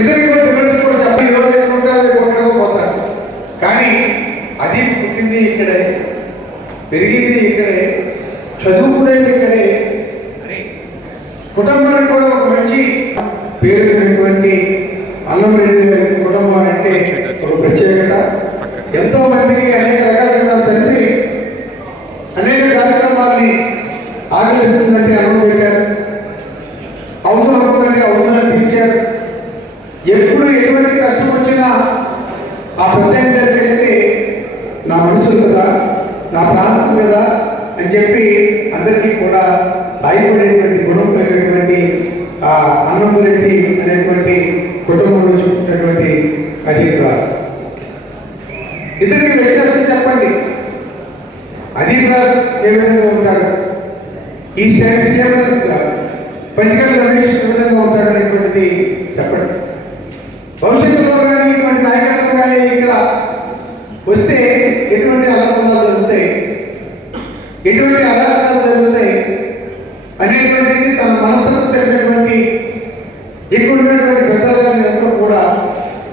ఇద్దరికి కూడా డిఫరెన్స్ కూడా చెప్పి ఈరోజు ఎక్కడుంటారు ఎక్కడికో పోతారు. కానీ అది పుట్టింది ఇక్కడే, పెరిగింది ఇక్కడే, చదువుకునేది ఇక్కడే. కుటుంబానికి కూడా ఒక మంచి పేరున్నటువంటి అన్నంరెడ్డి గారి కుటుంబం అంటే ఒక ప్రత్యేకత. ఎంతో మందికి అనేక రకాలుగా తండ్రి అనేక కార్యక్రమాలని ఆకలిస్తుందంటే అన్నం పెట్టారు, అవసరం ఉంటుందంటే అవసరం తీర్చారు. ఎప్పుడు ఎటువంటి కష్టం వచ్చినా ఆ పెద్ద దగ్గరికి వెళ్తే నా మనసులు కదా, నా ప్రాంతం కదా అని చెప్పి అందరికీ కూడా సాయపడేటువంటి గుణం కలిగినటువంటి ఆ అన్నంరెడ్డి అనేటువంటి కుటుంబంలో చూపుతున్నటువంటి అదీప్ రాజ్. ఇద్దరికి వ్యత్యాసం చెప్పండి. అదీప్ రాజ్ ఏ విధంగా ఉంటాడు, ఈ పంచగల రమేష్ ఏ విధంగా ఉంటాడు అనేటువంటిది చెప్పండి. భవిష్యత్తులో కానీ ఇటువంటి నాయకత్వం కానీ ఇక్కడ వస్తే ఎటువంటి అలకలు జరుగుతాయి, ఎటువంటి అలకలు జరుగుతాయి అనేటువంటిది తన మనస్తత్వం తెలిసినటువంటి ఇక్కడ ఉన్నటువంటి పెద్దలు కానీ అందరూ కూడా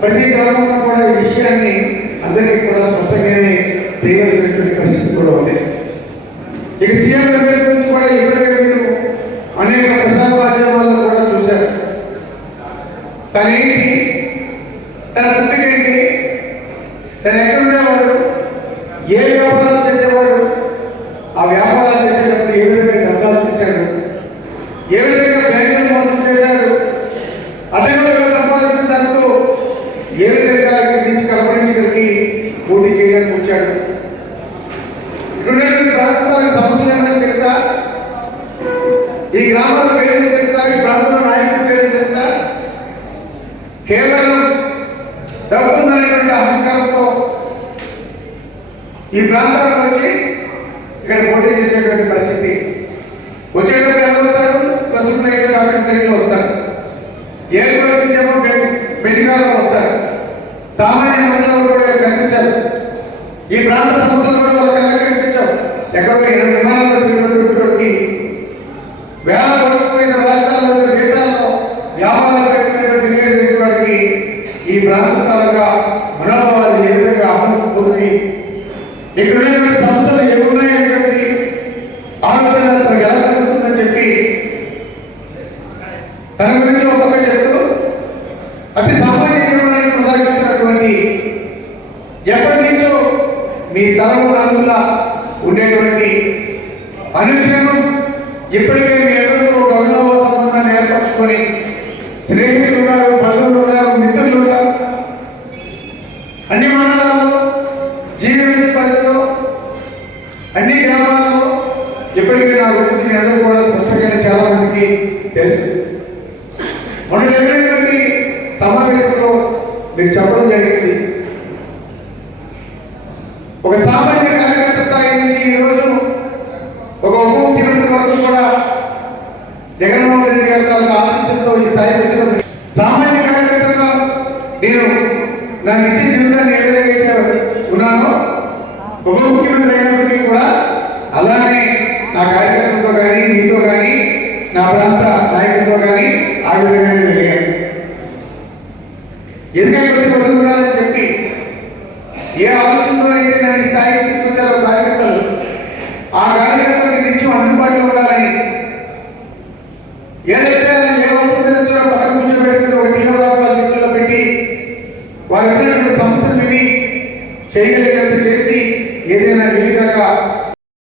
ప్రతి గ్రామంలో కూడా ఈ విషయాన్ని అందరికీ కూడా స్పష్టంగానే తెలియాల్సినటువంటి పరిస్థితి కూడా ఉంది. ఇక సీఎం రమేష్ గురించి కూడా ఇప్పటికే మీరు అనేక ప్రసార మాధ్యమాల్లో కూడా చూశారు. తనేంటి, తన పుట్టికేంటి, తను ఎక్కడుండేవాడు, ఏ వ్యాపారాలు చేసేవాడు, ఆ వ్యాపారాలు చేసేటప్పుడు ఏ విధంగా దందాలు చేశాడు, ఏ విధంగా బ్యాంకులు మోసం చేశాడు, అడ్డగోలుగా సంపాదించిన దాంతో ఏ విధంగా ఇక్కడి నుంచి కడప నుంచి ఇక్కడికి పోటీ చేయడానికి వచ్చాడు. ఇక్కడ ప్రాంతాలకు సమస్యలు ఏమైనా తెలుసా, ఈ గ్రామాల పేరు తెలుసా, ఈ ప్రాంతంలో నాయకుల పేరు తెలుసా? కేవలం డబ్బు ఉందనేటువంటి అహంకారంతో ఈ ప్రాంతాలకు వచ్చి ఇక్కడ పోటీ చేసేటువంటి పరిస్థితి. వచ్చేటప్పుడు ఎవరు వస్తారు? స్పెషల్ ఫ్లైట్, కాపరేట్ ఫ్లైట్లో వస్తారు. ఎయిర్పోర్ట్ నుంచి ఏమో మెడికల్లో వస్తారు. సామాన్య మనుషులు కూడా కనిపించారు. ఈ ప్రాంత సమస్యలు కూడా వాళ్ళకి కనిపించావు. ఎక్కడో 20 విమానాలు తిరుగుతున్నటువంటి వేల కోట్ల రాష్ట్రాల్లో దేశాల్లో వ్యాపారాలు పెట్టినటువంటి వాడికి ఈ ప్రాంతాలుగా మనోభావాలు ఏ విధంగా అమలుతుంది, ఇక్కడ ఉన్నటువంటి సంస్థలు ఏమున్నాయనేటువంటి ఆలోచన తనకు ఎలా కలుగుతుందని చెప్పి తన గురించి ఒక పక్క చెప్తూ అతి సామాన్య జీవనాన్ని కొనసాగిస్తున్నటువంటి ఎప్పటి నుంచో మీ తలములా ఉండేటువంటి అనుక్షణం ఇప్పటికే మీ ఎదురుతో ఒక అవినవ సంబంధాన్ని ఏర్పరచుకొని స్నేహితులు ఉన్నారు, బంధువులు ఉన్నారు, మిత్రులు ఉన్నారు, అన్ని మండలాల్లో, జీవీఎంసీ పరిధిలో, అన్ని గ్రామాల్లో ఇప్పటికే నా గురించి మీ అందరూ కూడా స్పష్టంగా చాలా మందికి తెలుసు. మొన్న జరిగినటువంటి సమావేశంలో మీకు చెప్పడం జరిగింది. ఒక సామాన్య కార్యకర్త స్థాయి నుంచి ఈరోజు ఒక ఉప ముఖ్యమంత్రి వరకు కూడా జగన్మోహన్ రెడ్డి గారి తాలూకు ఆశీస్సులతో ఈ స్థాయికి వచ్చినప్పుడు సామాన్య కార్యకర్తగా నేను నా నిత్య జీవితాన్ని ఏ విధంగా అయితే ఉన్నానో ఉప ముఖ్యమంత్రి అయినప్పటికీ కూడా అలానే నా కార్యకర్తలతో కానీ, మీతో కానీ, నా ప్రాంత నాయకులతో కానీ ఆ విధంగానే జరిగాను. ఎందుకంటే వదులుకున్నారని చెప్పి ఏ ఆలోచనతో అయితే నన్ను స్థాయికి తీసుకొచ్చారో కార్యకర్తలు, ఆ కార్యకర్తలకి నిత్యం అందుబాటులో ఉండాలని, ఏదైతే ఏ అవసరం వచ్చారో పక్కన కూర్చోబెట్టుకుని ఒక టీలో వాళ్ళ పెట్టి వారి సంస్థలు విని చేయగలిగినంత చేసి ఏదైనా విధిగా